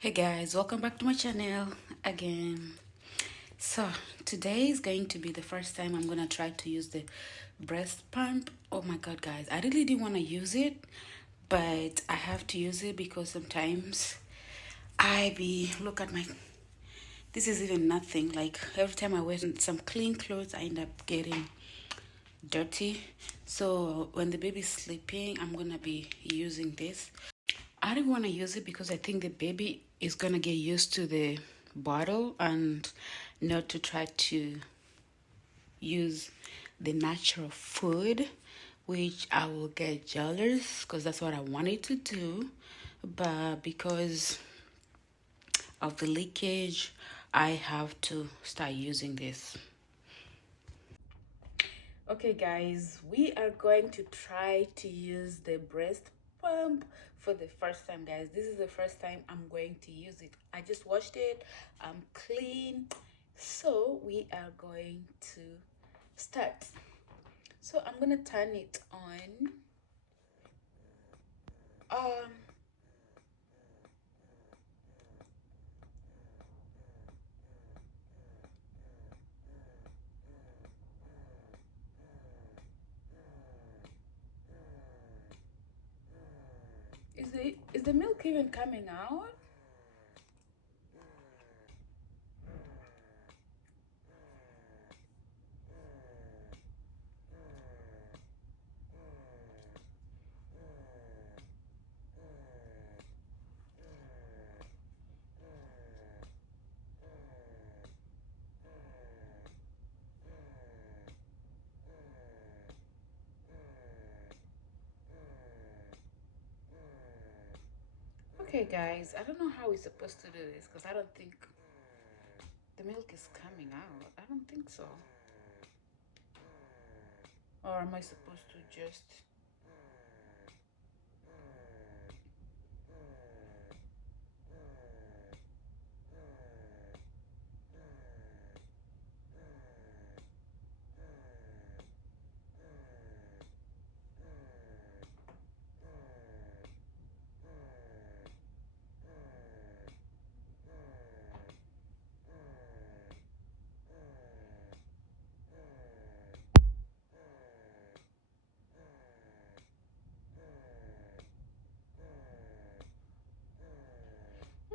Hey guys, welcome back to my channel again. So today is going to be the first time I'm gonna try to use the breast pump. Oh my god guys, I really didn't want to use it, but I have to use it because sometimes look at my, this is even nothing. Like every time I wear some clean clothes I end up getting dirty. So when the baby's sleeping I'm gonna be using this. I don't want to use it because I think the baby is going to get used to the bottle and not to try to use the natural food, which I will get jealous because that's what I wanted to do. But because of the leakage, I have to start using this. Okay guys, we are going to try to use the breast pump for the first time guys. This is the first time I'm going to use it. I just washed it, I'm clean. So we are going to start. So I'm gonna turn it on. Um is the milk even coming out? Okay guys, I don't know how we're supposed to do this because I don't think the milk is coming out. I don't think so. Or am I supposed to just...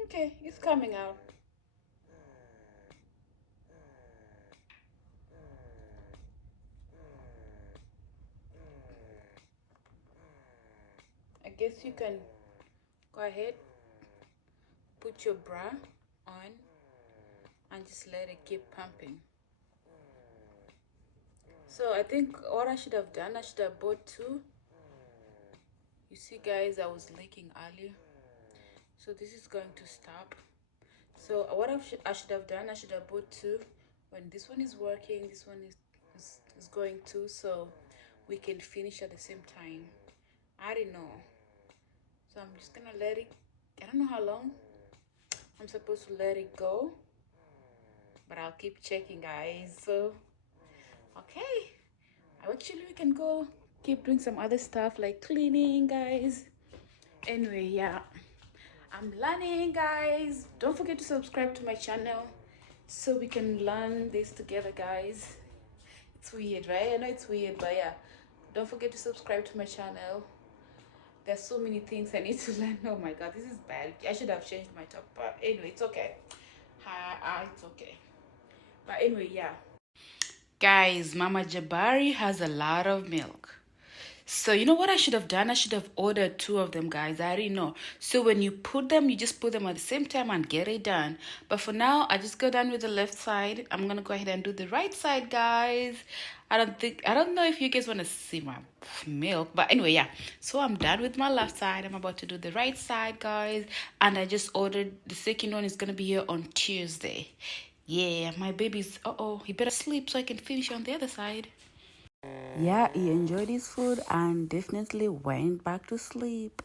Okay, it's coming out. I guess you can go ahead, put your bra on, and just let it keep pumping. So I think what I should have done, I should have bought two. You see guys, I was leaking earlier. So this is going to stop. So what I should have done, I should have bought two. When this one is working, this one is going to, so we can finish at the same time. I don't know. So I'm just gonna let it, I don't know how long I'm supposed to let it go, but I'll keep checking guys. So okay, actually we can go keep doing some other stuff like cleaning guys. Anyway, yeah, I'm learning guys. Don't forget to subscribe to my channel so we can learn this together guys. It's weird, right? I know it's weird, but yeah, don't forget to subscribe to my channel. There's so many things I need to learn. Oh my god, this is bad. I should have changed my top, but anyway, it's okay. It's okay. But anyway, yeah, guys, Mama Jabari has a lot of milk. So you know what I should have done? I should have ordered two of them, guys. I already know. So when you put them, you just put them at the same time and get it done. But for now, I just go down with the left side. I'm gonna go ahead and do the right side, guys. I don't know if you guys want to see my milk, but anyway, yeah. So I'm done with my left side. I'm about to do the right side, guys. And I just ordered the second one is gonna be here on Tuesday. Yeah, my baby's, he better sleep so I can finish on the other side. Yeah, he enjoyed his food and definitely went back to sleep.